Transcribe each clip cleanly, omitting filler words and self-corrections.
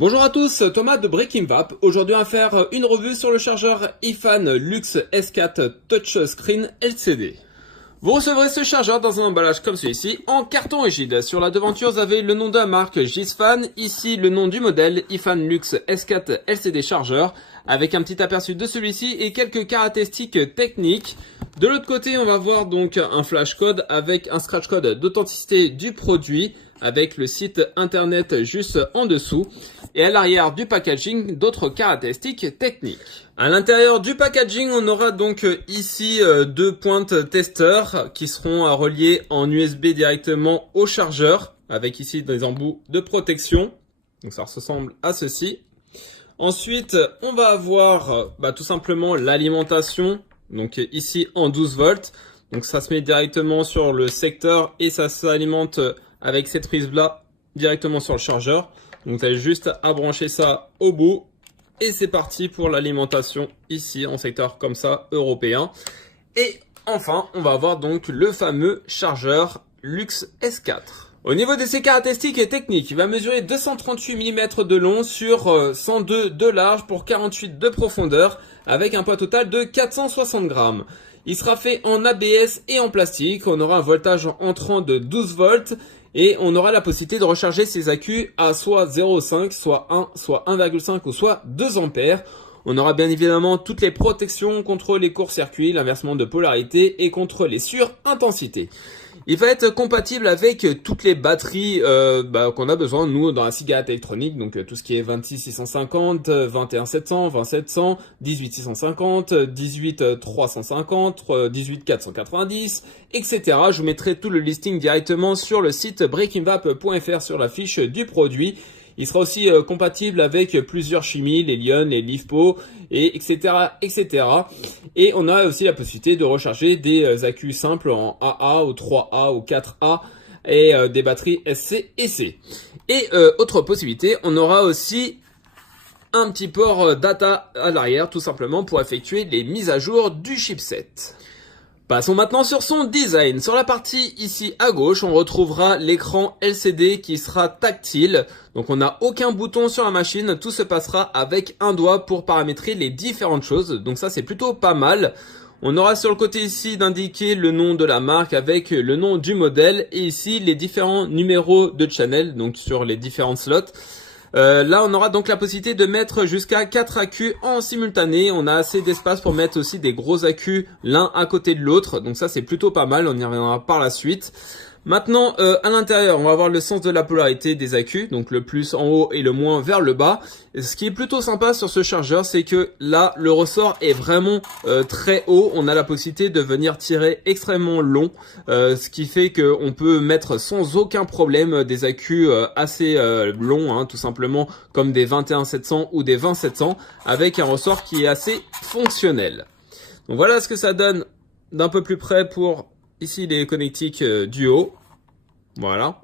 Bonjour à tous, Thomas de Breakingvap. Aujourd'hui on va faire une revue sur le chargeur iFan Lux S4 Touchscreen LCD. Vous recevrez ce chargeur dans un emballage comme celui-ci en carton rigide. Sur la devanture vous avez le nom de la marque Gisfan, ici le nom du modèle iFan Lux S4 LCD chargeur avec un petit aperçu de celui-ci et quelques caractéristiques techniques. De l'autre côté on va voir donc un flash code avec un scratch code d'authenticité du produit avec le site internet juste en dessous et à l'arrière du packaging d'autres caractéristiques techniques. À l'intérieur du packaging on aura donc ici deux pointes testeurs qui seront reliées en USB directement au chargeur avec ici des embouts de protection, donc ça ressemble à ceci. Ensuite on va avoir tout simplement l'alimentation, donc ici en 12 volts, donc ça se met directement sur le secteur et ça s'alimente avec cette prise là directement sur le chargeur. Donc vous avez juste à brancher ça au bout et c'est parti pour l'alimentation ici en secteur comme ça européen. Et enfin on va avoir donc le fameux chargeur Lux S4. Au niveau de ses caractéristiques techniques, il va mesurer 238 mm de long sur 102 de large pour 48 de profondeur avec un poids total de 460 grammes. Il sera fait en ABS et en plastique. On aura un voltage entrant de 12 volts et on aura la possibilité de recharger ses accus à soit 0,5, soit 1, soit 1,5 ou soit 2 ampères. On aura bien évidemment toutes les protections contre les courts-circuits, l'inversement de polarité et contre les surintensités. Il va être compatible avec toutes les batteries qu'on a besoin nous dans la cigarette électronique, donc tout ce qui est 26650, 21700, 20700, 18650, 18350, 18490, etc. Je vous mettrai tout le listing directement sur le site breakingvap.fr sur la fiche du produit. Il sera aussi compatible avec plusieurs chimies, les Lion, les LiFePO, et etc., etc. Et on a aussi la possibilité de recharger des accus simples en AA ou 3A ou 4A et des batteries SC et C. Et autre possibilité, on aura aussi un petit port data à l'arrière tout simplement pour effectuer les mises à jour du chipset. Passons maintenant sur son design. Sur la partie ici à gauche, on retrouvera l'écran LCD qui sera tactile. Donc on n'a aucun bouton sur la machine, tout se passera avec un doigt pour paramétrer les différentes choses. Donc ça c'est plutôt pas mal. On aura sur le côté ici d'indiquer le nom de la marque avec le nom du modèle et ici les différents numéros de channel, donc sur les différents slots. Là on aura donc la possibilité de mettre jusqu'à 4 accus en simultané. On a assez d'espace pour mettre aussi des gros accus l'un à côté de l'autre. Donc ça c'est plutôt pas mal, on y reviendra par la suite. Maintenant à l'intérieur on va avoir le sens de la polarité des accus, donc le plus en haut et le moins vers le bas. Et ce qui est plutôt sympa sur ce chargeur c'est que là le ressort est vraiment très haut, on a la possibilité de venir tirer extrêmement long, ce qui fait qu'on peut mettre sans aucun problème des accus assez longs, tout simplement comme des 21700 ou des 20700 avec un ressort qui est assez fonctionnel. Donc voilà ce que ça donne d'un peu plus près pour ici les connectiques du haut, voilà.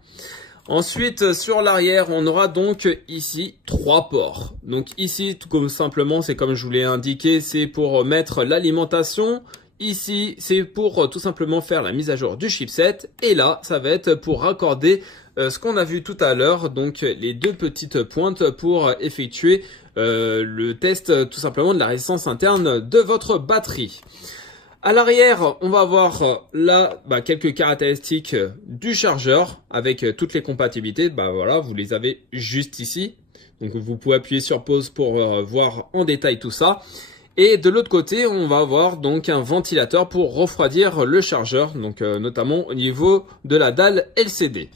Ensuite sur l'arrière on aura donc ici 3 ports. Donc ici tout comme simplement c'est comme je vous l'ai indiqué, c'est pour mettre l'alimentation. Ici c'est pour tout simplement faire la mise à jour du chipset et là ça va être pour raccorder ce qu'on a vu tout à l'heure, donc les deux petites pointes pour effectuer le test tout simplement de la résistance interne de votre batterie. À l'arrière, on va avoir là quelques caractéristiques du chargeur avec toutes les compatibilités. Voilà, vous les avez juste ici. Donc vous pouvez appuyer sur pause pour voir en détail tout ça. Et de l'autre côté, on va avoir donc un ventilateur pour refroidir le chargeur, donc notamment au niveau de la dalle LCD.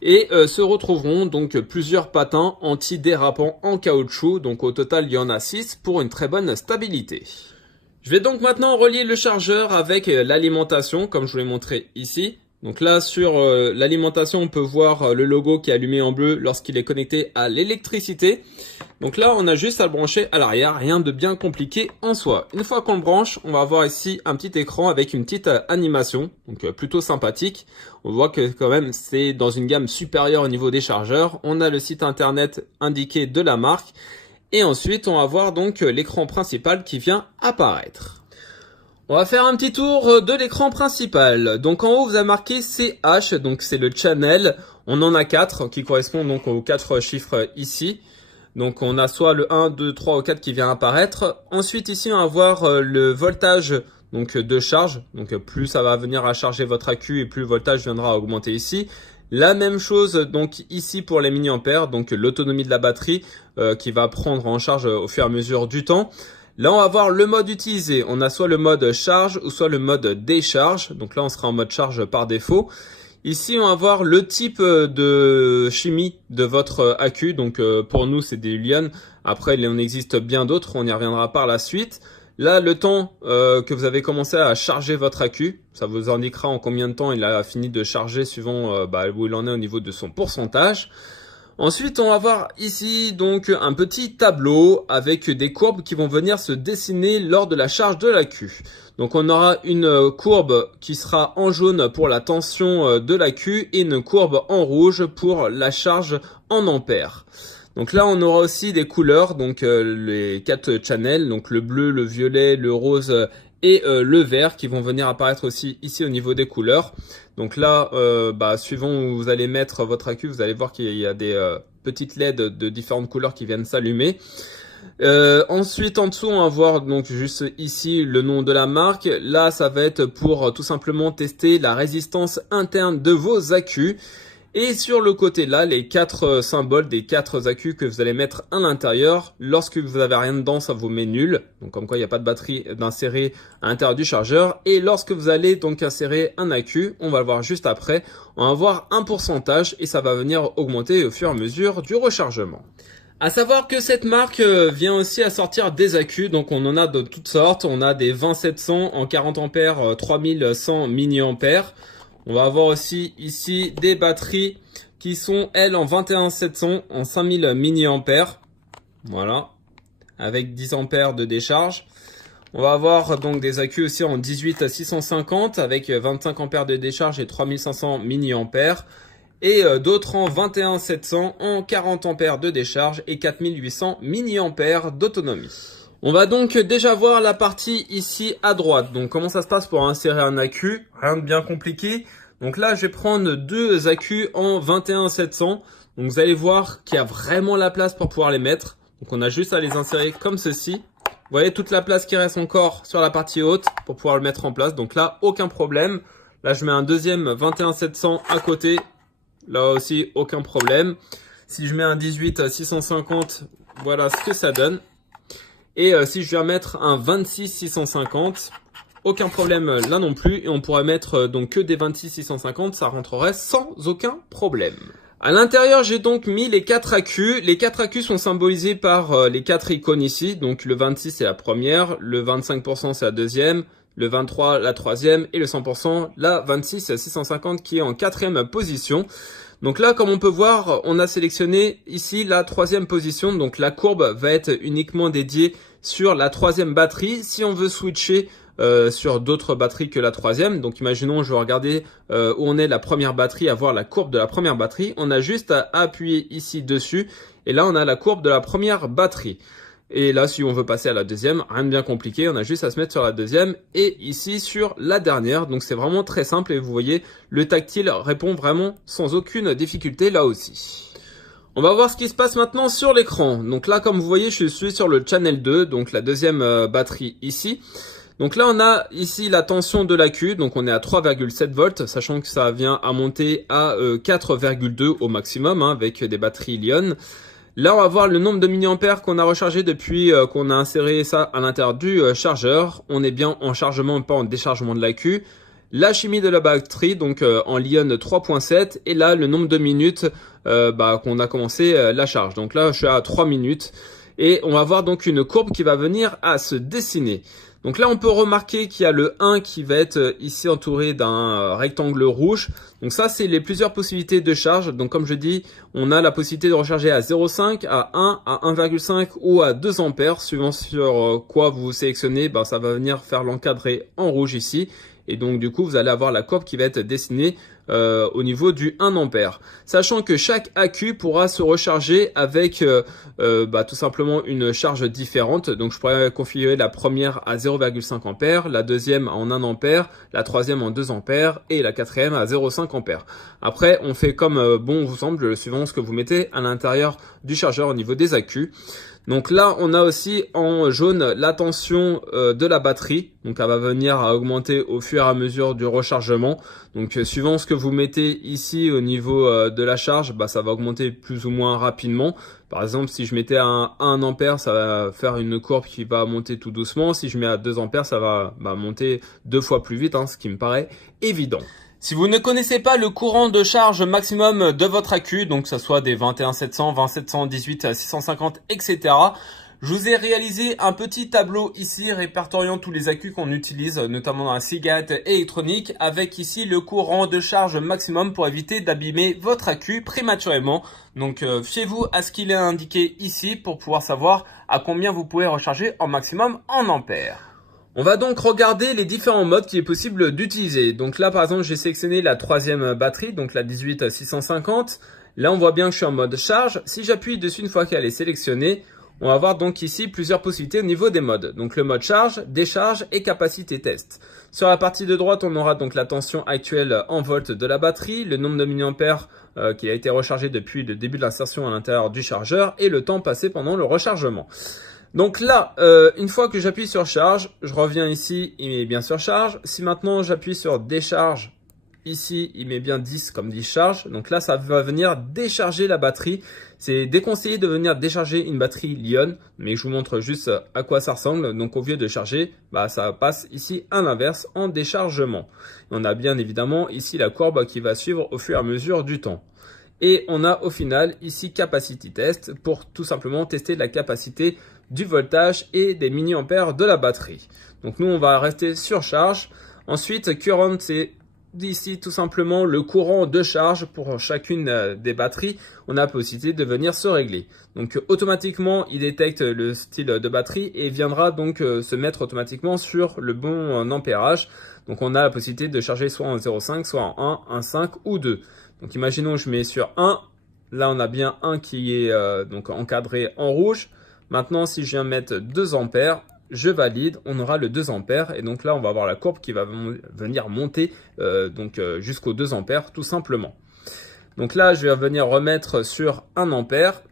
Et se retrouveront donc plusieurs patins anti-dérapants en caoutchouc. Donc au total, il y en a 6 pour une très bonne stabilité. Je vais donc maintenant relier le chargeur avec l'alimentation comme je vous l'ai montré ici. Donc là sur l'alimentation on peut voir le logo qui est allumé en bleu lorsqu'il est connecté à l'électricité. Donc là on a juste à le brancher à l'arrière, rien de bien compliqué en soi. Une fois qu'on le branche, on va avoir ici un petit écran avec une petite animation, donc plutôt sympathique. On voit que quand même c'est dans une gamme supérieure au niveau des chargeurs. On a le site internet indiqué de la marque. Et ensuite, on va voir donc l'écran principal qui vient apparaître. On va faire un petit tour de l'écran principal. Donc en haut, vous avez marqué CH, donc c'est le channel. On en a 4 qui correspondent donc aux 4 chiffres ici. Donc on a soit le 1, 2, 3 ou 4 qui vient apparaître. Ensuite ici on va voir le voltage donc de charge. Donc plus ça va venir à charger votre accu et plus le voltage viendra à augmenter ici. La même chose donc ici pour les milliampères, donc l'autonomie de la batterie qui va prendre en charge au fur et à mesure du temps. Là on va voir le mode utilisé. On a soit le mode charge ou soit le mode décharge. Donc là on sera en mode charge par défaut. Ici, on va voir le type de chimie de votre accu. Donc, pour nous, c'est des Li-ion. Après, il en existe bien d'autres. On y reviendra par la suite. Là, le temps que vous avez commencé à charger votre accu, ça vous indiquera en combien de temps il a fini de charger suivant où il en est au niveau de son pourcentage. Ensuite, on va voir ici donc un petit tableau avec des courbes qui vont venir se dessiner lors de la charge de l'accu. Donc on aura une courbe qui sera en jaune pour la tension de l'accu et une courbe en rouge pour la charge en ampères. Donc là on aura aussi des couleurs, donc les 4 channels, donc le bleu, le violet, le rose et le vert qui vont venir apparaître aussi ici au niveau des couleurs. Donc là, suivant où vous allez mettre votre accu, vous allez voir qu'il y a des petites LED de différentes couleurs qui viennent s'allumer. Ensuite, en dessous, on va voir donc juste ici le nom de la marque. Là, ça va être pour tout simplement tester la résistance interne de vos accus. Et sur le côté là, les 4 symboles des 4 accus que vous allez mettre à l'intérieur. Lorsque vous n'avez rien dedans, ça vous met nul. Donc comme quoi il n'y a pas de batterie d'insérer à l'intérieur du chargeur. Et lorsque vous allez donc insérer un accu, on va le voir juste après, on va voir un pourcentage et ça va venir augmenter au fur et à mesure du rechargement. À savoir que cette marque vient aussi à sortir des accus, donc on en a de toutes sortes. On a des 20700 en 40 ampères, 3100 mAh. On va avoir aussi ici des batteries qui sont elles en 21700 en 5000 mAh. Voilà, avec 10 ampères de décharge. On va avoir donc des accus aussi en 18 à 650 avec 25 ampères de décharge et 3500 mAh. Et d'autres en 21700 en 40 ampères de décharge et 4800 mAh d'autonomie. On va donc déjà voir la partie ici à droite. Donc comment ça se passe pour insérer un accu? Rien de bien compliqué. Donc là je vais prendre 2 accus en 21700. Donc vous allez voir qu'il y a vraiment la place pour pouvoir les mettre. Donc on a juste à les insérer comme ceci. Vous voyez toute la place qui reste encore sur la partie haute pour pouvoir le mettre en place. Donc là aucun problème. Là je mets un deuxième 21700 à côté. Là aussi aucun problème. Si je mets un 18 650, voilà ce que ça donne. Et si je viens mettre un 26 650, aucun problème là non plus. Et on pourrait mettre donc que des 26 650, ça rentrerait sans aucun problème. À l'intérieur, j'ai donc mis les 4 accus. Les 4 accus sont symbolisés par les 4 icônes ici. Donc le 26 c'est la première, le 25% c'est la deuxième, le 23 la troisième et le 100% la 26 650 qui est en 4e position. Donc là, comme on peut voir, on a sélectionné ici la 3e position. Donc la courbe va être uniquement dédiée sur la 3e batterie. Si on veut switcher sur d'autres batteries que la 3e, donc imaginons je vais regarder où on est la première batterie, à voir la courbe de la première batterie. On a juste à appuyer ici dessus et là on a la courbe de la première batterie. Et là, si on veut passer à la deuxième, rien de bien compliqué, on a juste à se mettre sur la deuxième et ici sur la dernière. Donc c'est vraiment très simple et vous voyez, le tactile répond vraiment sans aucune difficulté là aussi. On va voir ce qui se passe maintenant sur l'écran. Donc là, comme vous voyez, je suis sur le channel 2, donc la deuxième batterie ici. Donc là, on a ici la tension de l'accu, donc on est à 3,7 volts, sachant que ça vient à monter à 4,2 au maximum avec des batteries Li-ion. Là, on va voir le nombre de milliampères qu'on a rechargé depuis qu'on a inséré ça à l'intérieur du chargeur. On est bien en chargement, pas en déchargement de l'accu. La chimie de la batterie, donc en Li-ion 3.7. Et là, le nombre de minutes qu'on a commencé la charge. Donc là, je suis à 3 minutes. Et on va voir donc une courbe qui va venir à se dessiner. Donc là, on peut remarquer qu'il y a le 1 qui va être ici entouré d'un rectangle rouge. Donc ça, c'est les plusieurs possibilités de charge. Donc comme je dis, on a la possibilité de recharger à 0,5, à 1, à 1,5 ou à 2 ampères. Suivant sur quoi vous sélectionnez, ça va venir faire l'encadré en rouge ici. et donc du coup vous allez avoir la courbe qui va être dessinée au niveau du 1 ampère. Sachant que chaque accu pourra se recharger avec tout simplement une charge différente. Donc je pourrais configurer la première à 0,5 ampère, la deuxième en 1 ampère, la troisième en 2 ampères et la quatrième à 0,5 ampères. Après on fait comme bon vous semble suivant ce que vous mettez à l'intérieur du chargeur au niveau des accus. Donc là, on a aussi en jaune la tension de la batterie. Donc elle va venir à augmenter au fur et à mesure du rechargement. Donc suivant ce que vous mettez ici au niveau de la charge, ça va augmenter plus ou moins rapidement. Par exemple, si je mettais à 1 ampère, ça va faire une courbe qui va monter tout doucement. Si je mets à 2 ampères, ça va monter 2 fois plus vite, ce qui me paraît évident. Si vous ne connaissez pas le courant de charge maximum de votre accu, donc que ce soit des 21700, 20700, 18, 650, etc., je vous ai réalisé un petit tableau ici répertoriant tous les accus qu'on utilise, notamment dans la cigarette électronique, avec ici le courant de charge maximum pour éviter d'abîmer votre accu prématurément. Donc fiez-vous à ce qu'il est indiqué ici pour pouvoir savoir à combien vous pouvez recharger en maximum en ampères. On va donc regarder les différents modes qu'il est possible d'utiliser. Donc là, par exemple, j'ai sélectionné la troisième batterie, donc la 18650. Là, on voit bien que je suis en mode charge. Si j'appuie dessus une fois qu'elle est sélectionnée, on va avoir donc ici plusieurs possibilités au niveau des modes. Donc le mode charge, décharge et capacité test. Sur la partie de droite, on aura donc la tension actuelle en volts de la batterie, le nombre de milliampères qui a été rechargé depuis le début de l'insertion à l'intérieur du chargeur et le temps passé pendant le rechargement. Donc là, une fois que j'appuie sur charge, je reviens ici, il met bien sur charge. Si maintenant j'appuie sur décharge, ici il met bien 10 comme 10 charges. Donc là, ça va venir décharger la batterie. C'est déconseillé de venir décharger une batterie Li-ion, mais je vous montre juste à quoi ça ressemble. Donc au lieu de charger, ça passe ici à l'inverse en déchargement. Et on a bien évidemment ici la courbe qui va suivre au fur et à mesure du temps. Et on a au final ici Capacity Test pour tout simplement tester la capacité du voltage et des milliampères de la batterie. Donc nous on va rester sur charge. Ensuite Current, c'est ici tout simplement le courant de charge pour chacune des batteries. On a la possibilité de venir se régler. Donc automatiquement il détecte le style de batterie et viendra donc se mettre automatiquement sur le bon ampérage. Donc on a la possibilité de charger soit en 0,5, soit en 1, 1,5 ou 2. Donc imaginons je mets sur 1, là on a bien 1 qui est donc encadré en rouge. Maintenant si je viens mettre 2 ampères, je valide, on aura le 2 ampères et donc là on va avoir la courbe qui va venir monter jusqu'aux 2 ampères tout simplement. Donc là je vais venir remettre sur 1 ampère.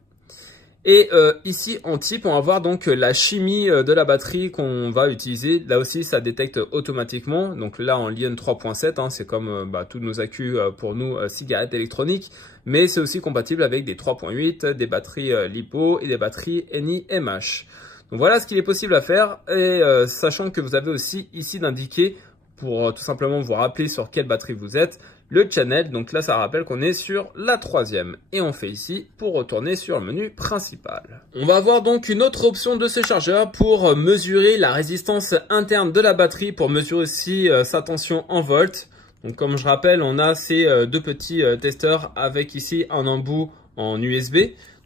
Et ici en type, on va voir donc la chimie de la batterie qu'on va utiliser. Là aussi, ça détecte automatiquement. Donc là en Li-ion 3.7, c'est comme tous nos accus pour nous cigarettes électroniques. Mais c'est aussi compatible avec des 3.8, des batteries LiPo et des batteries NiMH. Donc voilà ce qu'il est possible à faire. Et sachant que vous avez aussi ici d'indiquer, pour tout simplement vous rappeler sur quelle batterie vous êtes, le channel. Donc là ça rappelle qu'on est sur la troisième et on fait ici pour retourner sur le menu principal. On va avoir donc une autre option de ce chargeur pour mesurer la résistance interne de la batterie, pour mesurer aussi sa tension en volts. Donc comme je rappelle, on a ces deux petits testeurs avec ici un embout en USB.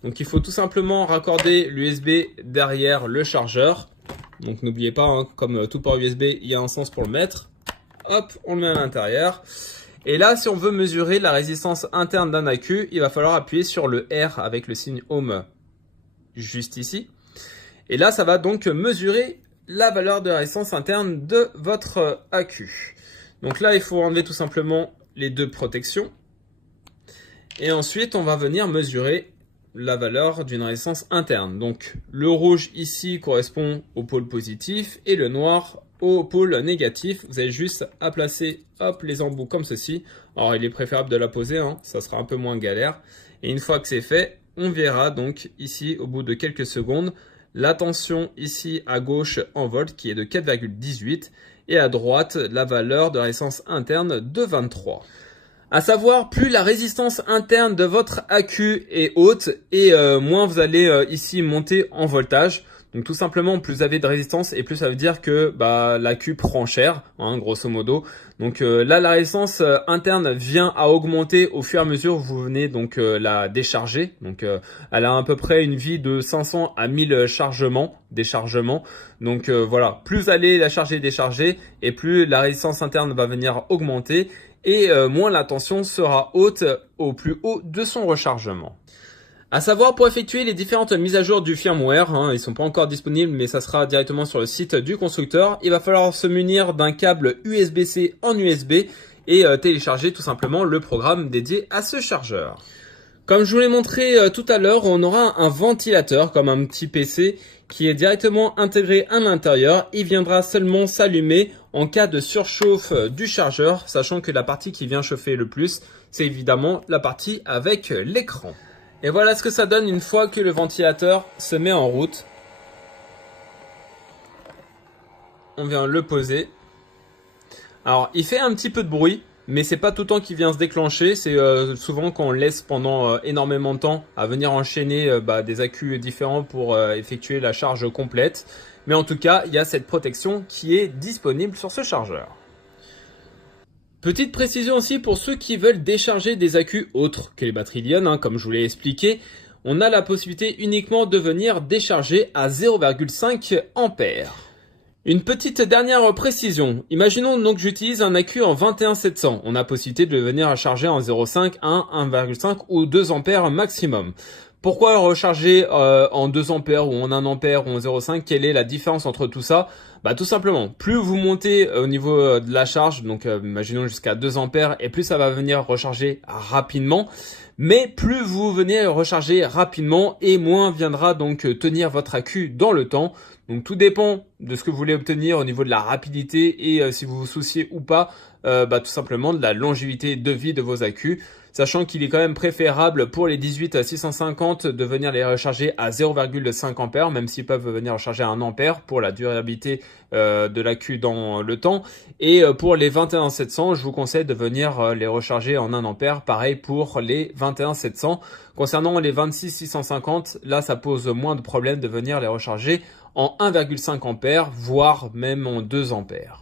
Donc il faut tout simplement raccorder l'USB derrière le chargeur. Donc n'oubliez pas, comme tout port USB, il y a un sens pour le mettre. Hop, on le met à l'intérieur. Et là, si on veut mesurer la résistance interne d'un accu, il va falloir appuyer sur le R avec le signe Ohm juste ici. Et là, ça va donc mesurer la valeur de résistance interne de votre accu. Donc là, il faut enlever tout simplement les deux protections. Et ensuite, on va venir mesurer la valeur d'une résistance interne. Donc le rouge ici correspond au pôle positif et le noir au pôle négatif. Vous avez juste à placer les embouts comme ceci. Alors il est préférable de la poser, ça sera un peu moins galère. Et une fois que c'est fait, on verra donc ici au bout de quelques secondes la tension ici à gauche en volts qui est de 4,18 et à droite la valeur de résistance interne de 23. À savoir, plus la résistance interne de votre accu est haute et moins vous allez ici monter en voltage. Donc tout simplement, plus vous avez de résistance et plus ça veut dire que l'accu prend cher, hein, grosso modo. Donc là, la résistance interne vient à augmenter au fur et à mesure où vous venez donc la décharger. Donc elle a à peu près une vie de 500 à 1000 déchargements. Donc voilà, plus vous allez la charger, décharger, et plus la résistance interne va venir augmenter, et moins la tension sera haute au plus haut de son rechargement. À savoir, pour effectuer les différentes mises à jour du firmware, hein, ils sont pas encore disponibles, mais ça sera directement sur le site du constructeur. Il va falloir se munir d'un câble USB-C en USB et télécharger tout simplement le programme dédié à ce chargeur. Comme je vous l'ai montré tout à l'heure, on aura un ventilateur comme un petit PC qui est directement intégré à l'intérieur. Il viendra seulement s'allumer en cas de surchauffe du chargeur, sachant que la partie qui vient chauffer le plus, c'est évidemment la partie avec l'écran. Et voilà ce que ça donne une fois que le ventilateur se met en route. On vient le poser. Alors, il fait un petit peu de bruit, mais c'est pas tout le temps qu'il vient se déclencher. C'est souvent quand on laisse pendant énormément de temps à venir enchaîner des accus différents pour effectuer la charge complète. Mais en tout cas, il y a cette protection qui est disponible sur ce chargeur. Petite précision aussi pour ceux qui veulent décharger des accus autres que les batteries Li-ion, hein, comme je vous l'ai expliqué, on a la possibilité uniquement de venir décharger à 0,5 ampères. Une petite dernière précision. Imaginons donc que j'utilise un accu en 21700. On a possibilité de venir charger en 0,5, 1, 1,5 ou 2 ampères maximum. Pourquoi recharger en 2 ampères ou en 1 ampère ou en 0,5? Quelle est la différence entre tout ça? Tout simplement, plus vous montez au niveau de la charge, donc imaginons jusqu'à 2 ampères, et plus ça va venir recharger rapidement. Mais plus vous venez recharger rapidement et moins viendra donc tenir votre accu dans le temps. Donc tout dépend de ce que vous voulez obtenir au niveau de la rapidité et si vous vous souciez ou pas tout simplement de la longévité de vie de vos accus. Sachant qu'il est quand même préférable pour les 18650 de venir les recharger à 0,5 ampères, même s'ils peuvent venir recharger à 1 ampère pour la durabilité de l'accu dans le temps. Et pour les 21700, je vous conseille de venir les recharger en 1 ampère, pareil pour les 21700. Concernant les 26650, là ça pose moins de problèmes de venir les recharger en 1,5 ampères, voire même en 2 ampères.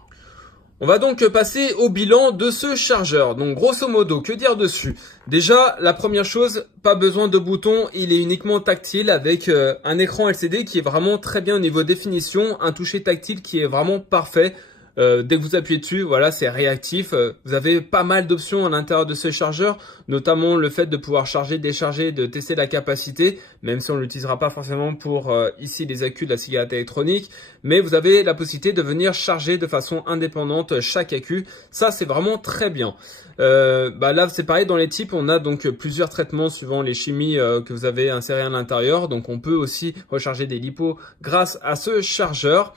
On va donc passer au bilan de ce chargeur. Donc grosso modo, que dire dessus? Déjà, la première chose, pas besoin de boutons, il est uniquement tactile avec un écran LCD qui est vraiment très bien au niveau définition, un toucher tactile qui est vraiment parfait. Dès que vous appuyez dessus, voilà, c'est réactif. Vous avez pas mal d'options à l'intérieur de ce chargeur, notamment le fait de pouvoir charger, décharger, de tester la capacité, même si on ne l'utilisera pas forcément pour ici les accus de la cigarette électronique, mais vous avez la possibilité de venir charger de façon indépendante chaque accu. Ça, c'est vraiment très bien. Là, c'est pareil, dans les types, on a donc plusieurs traitements suivant les chimies que vous avez insérées à l'intérieur. Donc, on peut aussi recharger des lipos grâce à ce chargeur.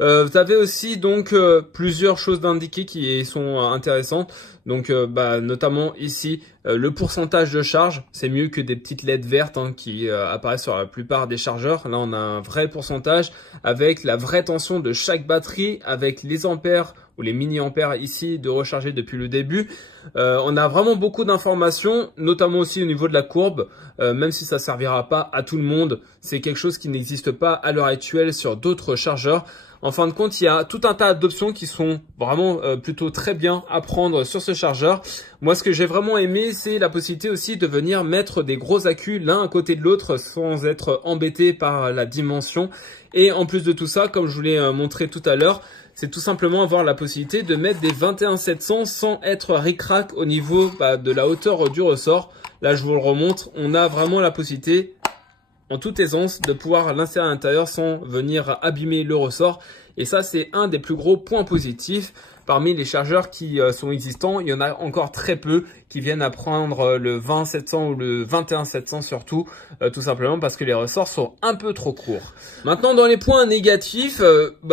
Vous avez aussi donc plusieurs choses d'indiquer qui sont intéressantes. Donc, notamment ici, le pourcentage de charge, c'est mieux que des petites LED vertes qui apparaissent sur la plupart des chargeurs. Là, on a un vrai pourcentage avec la vraie tension de chaque batterie, avec les ampères ou les mini-ampères ici de recharger depuis le début. On a vraiment beaucoup d'informations, notamment aussi au niveau de la courbe, même si ça ne servira pas à tout le monde. C'est quelque chose qui n'existe pas à l'heure actuelle sur d'autres chargeurs. En fin de compte, il y a tout un tas d'options qui sont vraiment plutôt très bien à prendre sur ce chargeur. Moi, ce que j'ai vraiment aimé, c'est la possibilité aussi de venir mettre des gros accus l'un à côté de l'autre sans être embêté par la dimension. Et en plus de tout ça, comme je vous l'ai montré tout à l'heure, c'est tout simplement avoir la possibilité de mettre des 21700 sans être ric-rac au niveau de la hauteur du ressort. Là, je vous le remontre, on a vraiment la possibilité en toute aisance de pouvoir l'insérer à l'intérieur sans venir abîmer le ressort. Et ça, c'est un des plus gros points positifs. Parmi les chargeurs qui sont existants, il y en a encore très peu qui viennent à prendre le 20700 ou le 21700 surtout, tout simplement parce que les ressorts sont un peu trop courts. Maintenant, dans les points négatifs,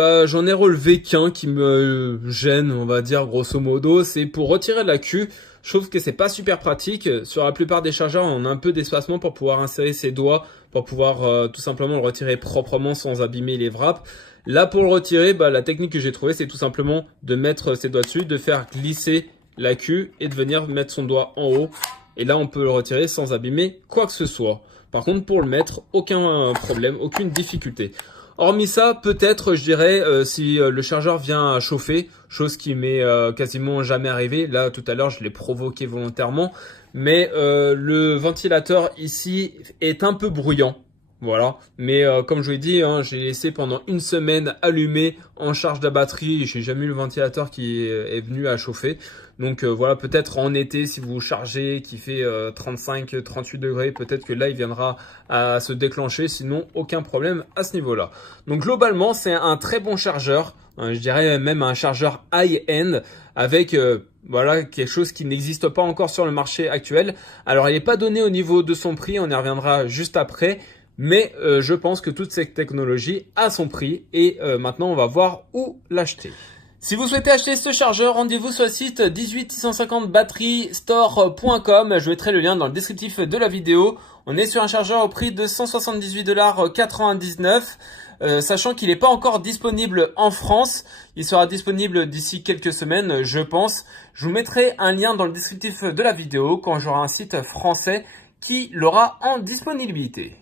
j'en ai relevé qu'un qui me gêne, on va dire grosso modo, c'est pour retirer l'accu. Je trouve que c'est pas super pratique. Sur la plupart des chargeurs, on a un peu d'espacement pour pouvoir insérer ses doigts, pour pouvoir tout simplement le retirer proprement sans abîmer les wraps. Là, pour le retirer, la technique que j'ai trouvée, c'est tout simplement de mettre ses doigts dessus, de faire glisser l'accu et de venir mettre son doigt en haut. Et là, on peut le retirer sans abîmer quoi que ce soit. Par contre, pour le mettre, aucun problème, aucune difficulté. Hormis ça, peut-être, je dirais, si le chargeur vient à chauffer, chose qui m'est quasiment jamais arrivée. Là, tout à l'heure, je l'ai provoqué volontairement. Mais le ventilateur ici est un peu bruyant. Voilà, mais comme je vous l'ai dit, hein, j'ai laissé pendant une semaine allumé en charge de la batterie. J'ai jamais eu le ventilateur qui est venu à chauffer. Donc voilà, peut-être en été, si vous chargez, qui fait 35-38 degrés, peut-être que là, il viendra à se déclencher. Sinon, aucun problème à ce niveau-là. Donc globalement, c'est un très bon chargeur. Je dirais même un chargeur high-end avec voilà, quelque chose qui n'existe pas encore sur le marché actuel. Alors, il n'est pas donné au niveau de son prix, on y reviendra juste après. Mais je pense que toute cette technologie a son prix et maintenant on va voir où l'acheter. Si vous souhaitez acheter ce chargeur, rendez-vous sur le site 18650batteriestore.com. Je mettrai le lien dans le descriptif de la vidéo. On est sur un chargeur au prix de 178,99 $, sachant qu'il n'est pas encore disponible en France. Il sera disponible d'ici quelques semaines, je pense. Je vous mettrai un lien dans le descriptif de la vidéo quand j'aurai un site français qui l'aura en disponibilité.